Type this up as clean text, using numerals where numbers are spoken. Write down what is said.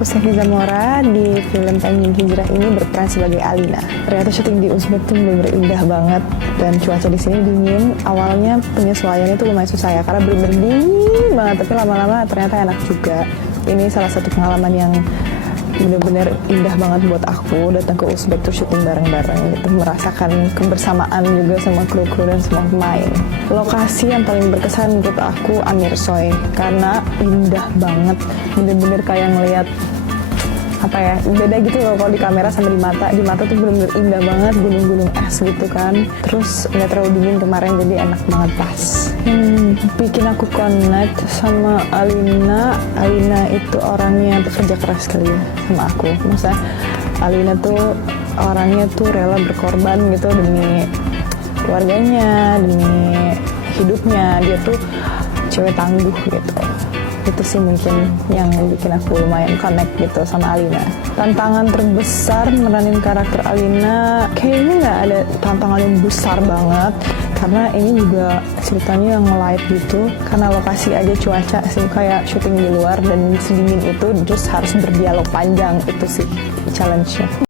aku Stefi Zamora. Di film Penguin Hijrah ini berperan sebagai Alina. Ternyata syuting di Uzbek tuh bener-bener indah banget dan cuaca di sini dingin. Awalnya penyesuaiannya tuh lumayan susah ya karena bener-bener dingin banget, tapi lama-lama ternyata enak juga. Ini salah satu pengalaman yang bener-bener indah banget buat aku, datang ke Uzbek tuh syuting bareng-bareng gitu, merasakan kebersamaan juga sama kru-kru dan semua pemain. Lokasi yang paling berkesan menurut aku Amirsoy karena indah banget, bener-bener kayak ngeliat apa ya, beda gitu loh kalau di kamera sama di mata tuh bener-bener indah banget, gunung-gunung es gitu kan, terus nggak terlalu dingin kemarin jadi enak banget pas. Bikin aku connect sama Alina itu orangnya bekerja keras kali ya sama aku, maksudnya Alina tuh orangnya tuh rela berkorban gitu demi keluarganya, demi hidupnya, dia tuh cewek tangguh gitu. Itu sih mungkin yang bikin aku lumayan connect gitu sama Alina. Tantangan terbesar meranin karakter Alina, kayaknya nggak ada tantangan yang besar banget karena ini juga ceritanya yang light gitu, karena lokasi aja cuaca sih kayak syuting di luar dan sedingin itu, terus harus berdialog panjang, itu sih challenge-nya.